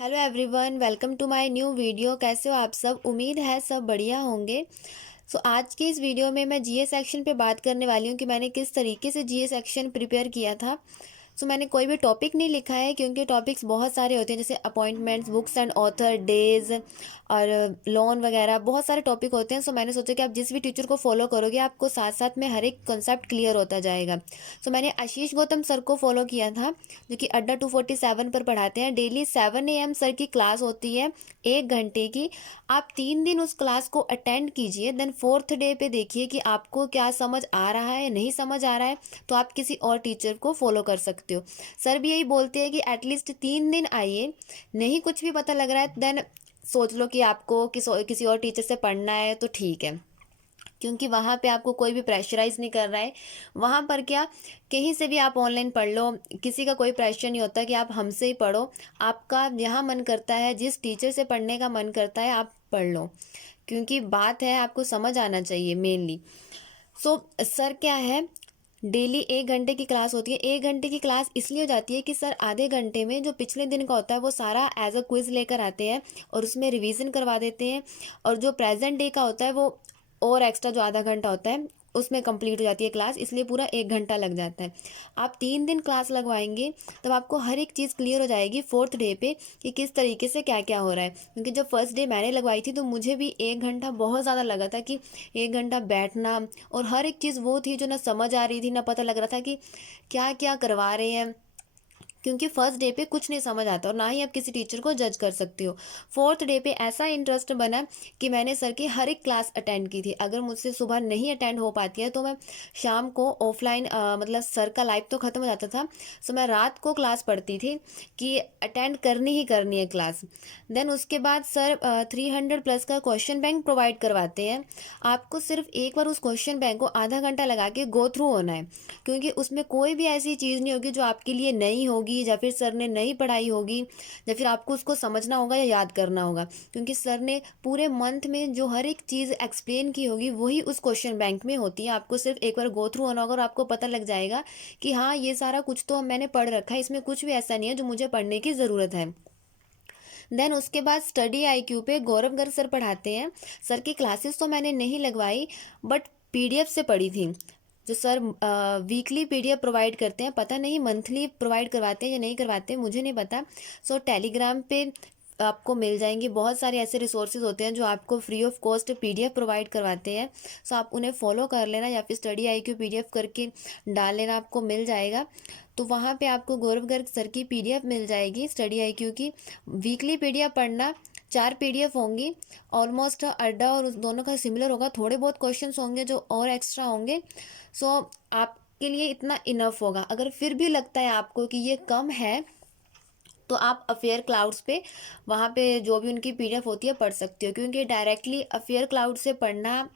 Hello everyone, welcome to my new video. कैसे हो आप सब? उम्मीद है सब बढ़िया होंगे। आज की इस वीडियो में मैं जीए सेक्शन पे बात करने वाली हूँ कि मैंने किस तरीके से जीए सेक्शन प्रिपेयर किया था। मैंने कोई भी टॉपिक नहीं लिखा है क्योंकि टॉपिक्स बहुत सारे होते हैं, जैसे appointments, books and author, days और लोन वगैरह बहुत सारे टॉपिक होते हैं। मैंने सोचा कि आप जिस भी टीचर को फॉलो करोगे आपको साथ साथ में हर एक कॉन्सेप्ट क्लियर होता जाएगा। मैंने आशीष गौतम सर को फॉलो किया था, जो कि अड्डा 247 पर पढ़ाते हैं। डेली 7 AM सर की क्लास होती है, 1 घंटे की। आप 3 दिन उस क्लास को अटेंड कीजिए, देन फोर्थ डे पे देखिए कि आपको क्या समझ आ रहा है, नहीं समझ आ रहा है तो आप किसी और टीचर को फॉलो कर सकते हो। सर भी यही बोलते हैं कि एटलीस्ट 3 दिन आइए, नहीं कुछ भी पता लग रहा है देन सोच लो कि आपको किसी और टीचर से पढ़ना है तो ठीक है, क्योंकि वहाँ पे आपको कोई भी प्रेशराइज नहीं कर रहा है। वहाँ पर क्या, कहीं से भी आप ऑनलाइन पढ़ लो, किसी का कोई प्रेशर नहीं होता कि आप हमसे ही पढ़ो। आपका जहाँ मन करता है, जिस टीचर से पढ़ने का मन करता है आप पढ़ लो, क्योंकि बात है आपको समझ आना चाहिए मेनली। सर क्या है, डेली 1 घंटे की क्लास होती है। 1 घंटे की क्लास इसलिए हो जाती है कि सर आधे घंटे में जो पिछले दिन का होता है वो सारा एज अ क्विज लेकर आते हैं और उसमें रिवीजन करवा देते हैं, और जो प्रेजेंट डे का होता है वो और एक्स्ट्रा जो आधा घंटा होता है उसमें कंप्लीट हो जाती है क्लास, इसलिए पूरा 1 घंटा लग जाता है। आप 3 दिन क्लास लगवाएंगे तब आपको हर एक चीज़ क्लियर हो जाएगी फोर्थ डे पे कि किस तरीके से क्या क्या हो रहा है। क्योंकि जब फर्स्ट डे मैंने लगवाई थी तो मुझे भी 1 घंटा बहुत ज़्यादा लगा था कि 1 घंटा बैठना, और हर एक चीज़ वो थी जो ना समझ आ रही थी ना पता लग रहा था कि क्या क्या करवा रहे हैं, क्योंकि फर्स्ट डे पे कुछ नहीं समझ आता और ना ही आप किसी टीचर को जज कर सकते हो। फोर्थ डे पे ऐसा इंटरेस्ट बना कि मैंने सर की हर एक क्लास अटेंड की थी। अगर मुझसे सुबह नहीं अटेंड हो पाती है तो मैं शाम को ऑफलाइन, मतलब सर का लाइव तो ख़त्म हो जाता था, मैं रात को क्लास पढ़ती थी कि अटेंड करनी ही करनी है क्लास। देन उसके बाद सर 300+ का क्वेश्चन बैंक प्रोवाइड करवाते हैं। आपको सिर्फ एक बार उस क्वेश्चन बैंक को आधा घंटा लगा के गो थ्रू होना है, क्योंकि उसमें कोई भी ऐसी चीज़ नहीं होगी जो आपके लिए नई होगी या फिर सर ने नहीं पढ़ाई होगी, या फिर आपको उसको समझना होगा या याद करना होगा। क्योंकि सर ने पूरे मंथ में जो हर एक चीज़ एक्सप्लेन की होगी वही उस क्वेश्चन बैंक में होती है। आपको सिर्फ एक बार गो थ्रू होना होगा और आपको पता लग जाएगा कि हाँ ये सारा कुछ तो मैंने पढ़ रखा है, इसमें कुछ भी ऐसा नहीं है जो मुझे पढ़ने की ज़रूरत है। देन उसके बाद स्टडी आईक्यू पे गौरव गर्ग सर पढ़ाते हैं। सर की क्लासेस तो मैंने नहीं लगवाई, बट पीडीएफ से पढ़ी थी। जो सर वीकली पीडीएफ प्रोवाइड करते हैं, पता नहीं मंथली प्रोवाइड करवाते हैं या नहीं करवाते हैं, मुझे नहीं पता। टेलीग्राम पे आपको मिल जाएंगे बहुत सारे ऐसे रिसोर्सेज होते हैं जो आपको free of cost PDF provide करवाते हैं। आप उन्हें फॉलो कर लेना या फिर स्टडी आईक्यू पीडीएफ करके डाल लेना, आपको मिल जाएगा। तो वहाँ पे आपको गौरव गर्ग सर की पीडीएफ मिल जाएगी स्टडी आईक्यू की। वीकली पीडीएफ पढ़ना, 4 पीडीएफ होंगी ऑलमोस्ट। अड्डा और उस दोनों का सिमिलर होगा, थोड़े बहुत क्वेश्चंस होंगे जो और एक्स्ट्रा होंगे। आपके लिए इतना इनफ होगा। अगर फिर भी लगता है आपको कि ये कम है तो आप अफेयर क्लाउड्स पे, वहाँ पे जो भी उनकी पीडीएफ होती है पढ़ सकते हो, क्योंकि डायरेक्टली अफेयर क्लाउड से पढ़ना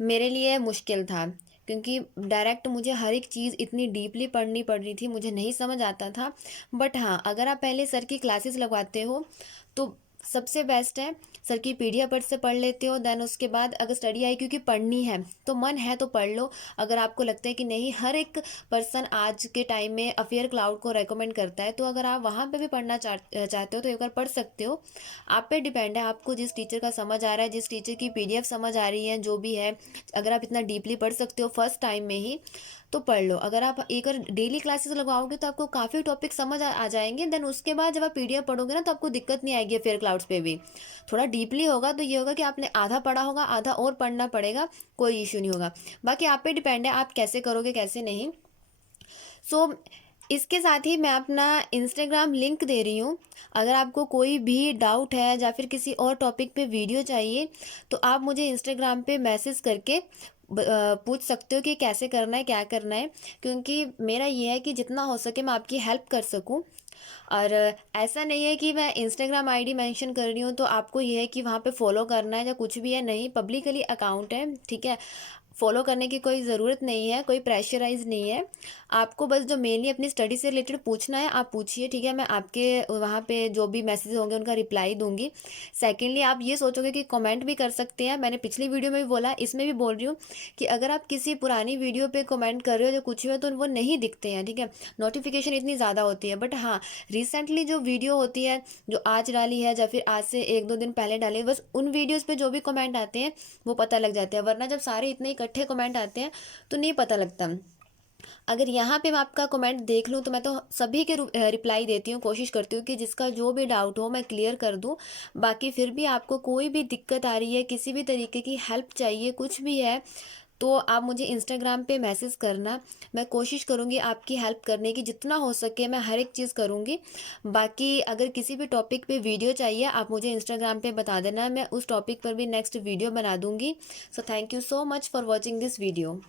मेरे लिए मुश्किल था, क्योंकि डायरेक्ट मुझे हर एक चीज़ इतनी डीपली पढ़नी पड़ रही थी, मुझे नहीं समझ आता था। बट हाँ, अगर आप पहले सर की क्लासेस लगवाते हो तो सबसे बेस्ट है, सर की पीडीएफ पर से पढ़ लेते हो। देन उसके बाद अगर स्टडी आई क्योंकि पढ़नी है तो मन है तो पढ़ लो। अगर आपको लगता है कि नहीं, हर एक पर्सन आज के टाइम में अफेयर क्लाउड को रेकमेंड करता है, तो अगर आप वहाँ पे भी पढ़ना चाहते हो तो एक बार पढ़ सकते हो। आप पे डिपेंड है, आपको जिस टीचर का समझ आ रहा है, जिस टीचर की पीडीएफ समझ आ रही है, जो भी है। अगर आप इतना डीपली पढ़ सकते हो फर्स्ट टाइम में ही तो पढ़ लो। अगर आप एक बार डेली क्लासेस लगवाओगे तो आपको काफ़ी टॉपिक समझ आ जाएंगे। देन उसके बाद जब आप पीडीएफ पढ़ोगे ना तो आपको दिक्कत नहीं आएगी। फेयर क्लाउड्स पे भी थोड़ा डीपली होगा तो ये होगा कि आपने आधा पढ़ा होगा, आधा और पढ़ना पड़ेगा, कोई इशू नहीं होगा। बाकी आप पे डिपेंड है आप कैसे करोगे कैसे नहीं। सो इसके साथ ही मैं अपना इंस्टाग्राम लिंक दे रही हूँ। अगर आपको कोई भी डाउट है या फिर किसी और टॉपिक पे वीडियो चाहिए तो आप मुझे इंस्टाग्राम पे मैसेज करके पूछ सकते हो कि कैसे करना है, क्या करना है। क्योंकि मेरा ये है कि जितना हो सके मैं आपकी हेल्प कर सकूँ। और ऐसा नहीं है कि मैं इंस्टाग्राम आईडी मेंशन कर रही हूँ तो आपको ये है कि वहाँ पे फॉलो करना है या कुछ भी है, नहीं, पब्लिकली अकाउंट है, ठीक है। फॉलो करने की कोई ज़रूरत नहीं है, कोई प्रेशराइज़ नहीं है। आपको बस जो मेनली अपनी स्टडी से रिलेटेड पूछना है आप पूछिए, ठीक है? मैं आपके वहाँ पे जो भी मैसेज होंगे उनका रिप्लाई दूँगी। सेकेंडली आप ये सोचोगे कि कमेंट भी कर सकते हैं, मैंने पिछली वीडियो में भी बोला, इसमें भी बोल रही हूँ कि अगर आप किसी पुरानी वीडियो पे कमेंट कर रहे हो जो कुछ भी है तो वो नहीं दिखते हैं, ठीक है? नोटिफिकेशन इतनी ज़्यादा होती है, बट हाँ, रिसेंटली जो वीडियो होती है, जो आज डाली है या फिर आज से 1-2 दिन पहले डाली है, बस उन वीडियोज़ पे जो भी कमेंट आते हैं वो पता लग जाते हैं, वरना जब सारे इतने इकट्ठे कमेंट आते हैं तो नहीं पता लगता। अगर यहाँ पे मैं आपका कमेंट देख लूँ तो मैं तो सभी के रिप्लाई देती हूँ, कोशिश करती हूँ कि जिसका जो भी डाउट हो मैं क्लियर कर दूँ। बाकी फिर भी आपको कोई भी दिक्कत आ रही है, किसी भी तरीके की हेल्प चाहिए, कुछ भी है, तो आप मुझे इंस्टाग्राम पे मैसेज करना। मैं कोशिश करूँगी आपकी हेल्प करने की, जितना हो सके मैं हर एक चीज़ करूँगी। बाकी अगर किसी भी टॉपिक पे वीडियो चाहिए आप मुझे इंस्टाग्राम पे बता देना, मैं उस टॉपिक पर भी नेक्स्ट वीडियो बना दूँगी। So thank you so much for watching this video.